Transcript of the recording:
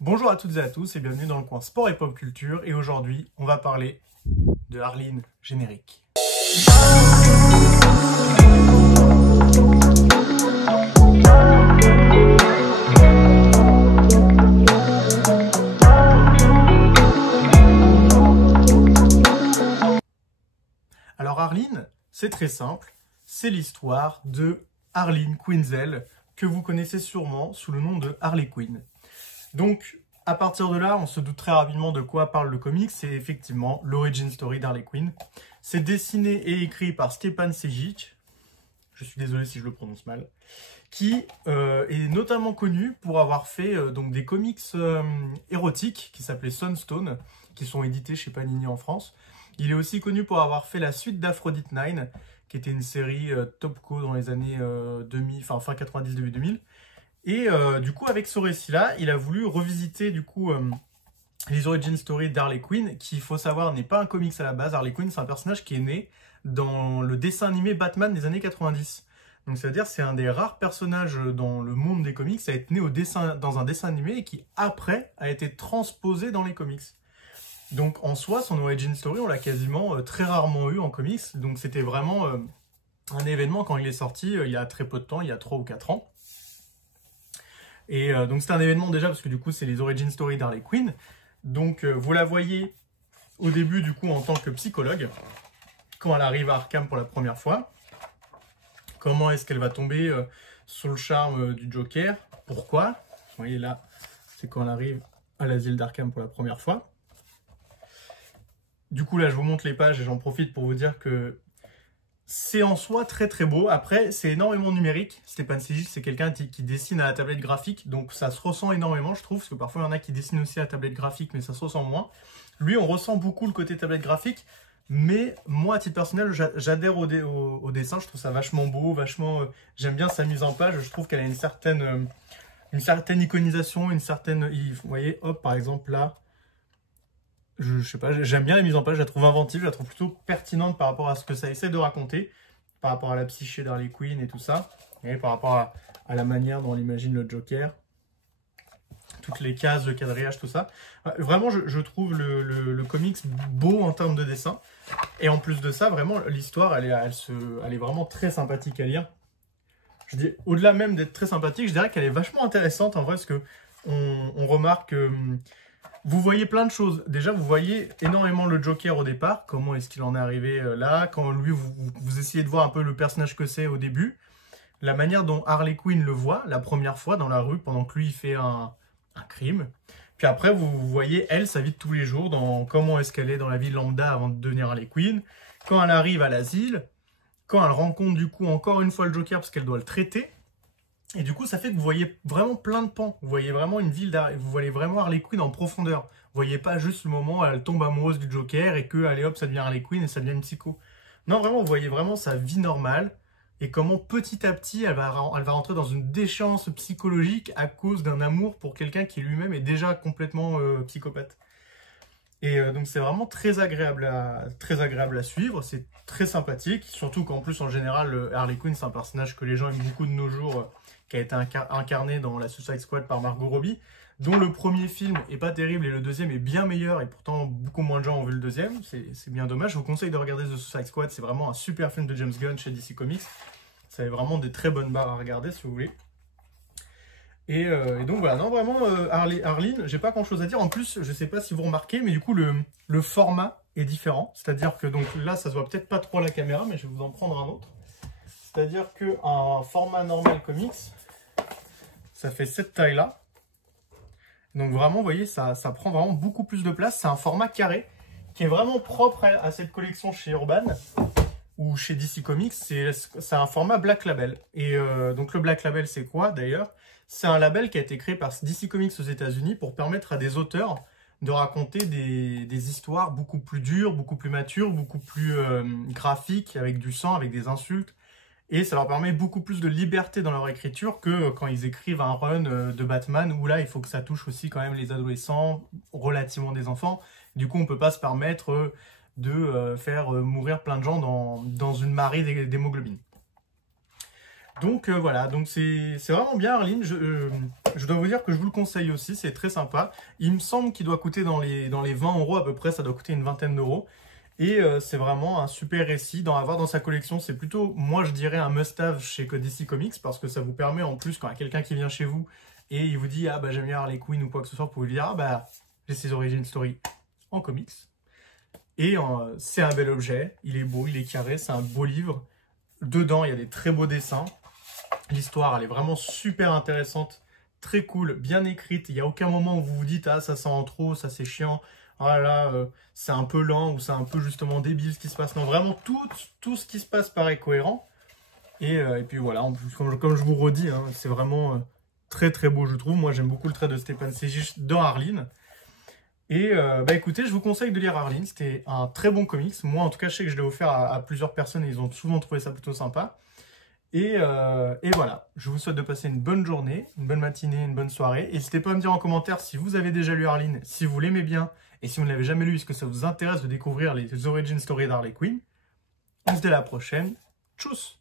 Bonjour à toutes et à tous et bienvenue dans le coin sport et pop culture. Et aujourd'hui, on va parler de Arline générique. Alors Arline, c'est très simple, c'est l'histoire de Harleen Quinzel que vous connaissez sûrement sous le nom de Harley Quinn. Donc, à partir de là, on se doute très rapidement de quoi parle le comic. C'est effectivement l'origin story d'Harley Quinn. C'est dessiné et écrit par Stjepan Sejic, je suis désolé si je le prononce mal, qui est notamment connu pour avoir fait donc des comics érotiques qui s'appelaient Sunstone, qui sont édités chez Panini en France. Il est aussi connu pour avoir fait la suite d'Aphrodite 9, qui était une série Topco dans les années 2000, enfin fin 90, début 2000. Et du coup, avec ce récit-là, il a voulu revisiter du coup les origin story d'Harley Quinn, qui, il faut savoir, n'est pas un comics à la base. Harley Quinn, c'est un personnage qui est né dans le dessin animé Batman des années 90. Donc, c'est-à-dire c'est un des rares personnages dans le monde des comics à être né dans un dessin animé et qui, après, a été transposé dans les comics. Donc, en soi, son origin story, on l'a quasiment très rarement eu en comics. Donc, c'était vraiment un événement quand il est sorti il y a très peu de temps, il y a 3 ou 4 ans. Et donc c'est un événement déjà parce que du coup c'est les origin story d'Harley Quinn. Donc vous la voyez au début du coup en tant que psychologue, quand elle arrive à Arkham pour la première fois. Comment est-ce qu'elle va tomber sous le charme du Joker? Pourquoi? Vous voyez là, c'est quand elle arrive à l'asile d'Arkham pour la première fois. Du coup là je vous montre les pages et j'en profite pour vous dire que c'est en soi très très beau. Après, c'est énormément numérique. Stjepan Sejic, c'est quelqu'un qui dessine à la tablette graphique, donc ça se ressent énormément, je trouve, parce que parfois il y en a qui dessinent aussi à la tablette graphique, mais ça se ressent moins. Lui, on ressent beaucoup le côté tablette graphique, mais moi, à titre personnel, j'adhère au dessin. Je trouve ça vachement beau, vachement. J'aime bien sa mise en page. Je trouve qu'elle a une certaine iconisation, une certaine. Vous voyez, hop, par exemple là. Je sais pas, j'aime bien la mise en page, je la trouve inventive, je la trouve plutôt pertinente par rapport à ce que ça essaie de raconter, par rapport à la psyché d'Harley Quinn et tout ça, et par rapport à la manière dont on imagine le Joker, toutes les cases, le quadrillage, tout ça. Vraiment, je trouve le comics beau en termes de dessin, et en plus de ça, vraiment, l'histoire, elle est vraiment très sympathique à lire. Je dis, au-delà même d'être très sympathique, je dirais qu'elle est vachement intéressante en vrai, parce que on remarque... vous voyez plein de choses. Déjà, vous voyez énormément le Joker au départ. Comment est-ce qu'il en est arrivé là? Quand lui, vous essayez de voir un peu le personnage que c'est au début. La manière dont Harley Quinn le voit la première fois dans la rue pendant que lui, il fait un crime. Puis après, vous voyez, elle, sa vie de tous les jours, dans comment est-ce qu'elle est dans la vie lambda avant de devenir Harley Quinn. Quand elle arrive à l'asile, quand elle rencontre du coup encore une fois le Joker parce qu'elle doit le traiter. Et du coup, ça fait que vous voyez vraiment plein de pans. Vous voyez vraiment une ville, vous voyez vraiment Harley Quinn en profondeur. Vous voyez pas juste le moment où elle tombe amoureuse du Joker et que, allez hop, ça devient Harley Quinn et ça devient une psycho. Non, vraiment, vous voyez vraiment sa vie normale et comment petit à petit, elle va rentrer dans une déchéance psychologique à cause d'un amour pour quelqu'un qui lui-même est déjà complètement psychopathe. Et donc c'est vraiment très agréable à suivre, c'est très sympathique, surtout qu'en plus en général Harley Quinn c'est un personnage que les gens aiment beaucoup de nos jours, qui a été incarné dans la Suicide Squad par Margot Robbie, dont le premier film est pas terrible et le deuxième est bien meilleur et pourtant beaucoup moins de gens ont vu le deuxième, c'est bien dommage. Je vous conseille de regarder The Suicide Squad, c'est vraiment un super film de James Gunn chez DC Comics, ça avait vraiment des très bonnes barres à regarder si vous voulez. Et donc voilà, non vraiment, Arline, j'ai pas grand chose à dire. En plus, je sais pas si vous remarquez, mais du coup, le format est différent. C'est-à-dire que donc là, ça se voit peut-être pas trop à la caméra, mais je vais vous en prendre un autre. C'est-à-dire qu'un format normal comics, ça fait cette taille-là. Donc vraiment, vous voyez, ça prend vraiment beaucoup plus de place. C'est un format carré qui est vraiment propre à cette collection chez Urban ou chez DC Comics. C'est un format Black Label. Et donc le Black Label, c'est quoi d'ailleurs? C'est un label qui a été créé par DC Comics aux États-Unis pour permettre à des auteurs de raconter des histoires beaucoup plus dures, beaucoup plus matures, beaucoup plus graphiques, avec du sang, avec des insultes. Et ça leur permet beaucoup plus de liberté dans leur écriture que quand ils écrivent un run de Batman, où là, il faut que ça touche aussi quand même les adolescents, relativement des enfants. Du coup, on ne peut pas se permettre de faire mourir plein de gens dans une marée d'hémoglobine. Donc voilà, donc c'est vraiment bien Arline, je dois vous dire que je vous le conseille aussi, c'est très sympa. Il me semble qu'il doit coûter dans les 20 € à peu près, ça doit coûter une vingtaine d'euros. Et c'est vraiment un super récit d'en avoir dans sa collection. C'est plutôt, moi je dirais, un must-have chez DC Comics parce que ça vous permet en plus, quand il y a quelqu'un qui vient chez vous et il vous dit ah bah j'aime bien Harley Quinn ou quoi que ce soit, vous pouvez lui dire ah bah j'ai ses origin story en comics. Et c'est un bel objet, il est beau, il est carré, c'est un beau livre. Dedans il y a des très beaux dessins. L'histoire elle est vraiment super intéressante, très cool, bien écrite. Il n'y a aucun moment où vous vous dites ah ça sent en trop, ça c'est chiant. Ah là, c'est un peu lent ou c'est un peu justement débile ce qui se passe. Non, vraiment, tout ce qui se passe paraît cohérent. Et puis voilà, en plus, comme je vous redis, hein, c'est vraiment très très beau, je trouve. Moi, j'aime beaucoup le trait de Stéphan Sejic dans Arline. Et bah écoutez, je vous conseille de lire Arline. C'était un très bon comics. Moi, en tout cas, je sais que je l'ai offert à plusieurs personnes et ils ont souvent trouvé ça plutôt sympa. Et voilà, je vous souhaite de passer une bonne journée, une bonne matinée, une bonne soirée. N'hésitez pas à me dire en commentaire si vous avez déjà lu Arline, si vous l'aimez bien, et si vous ne l'avez jamais lu, est-ce que ça vous intéresse de découvrir les origin stories d'Harley Quinn. On se dit à la prochaine. Tchuss!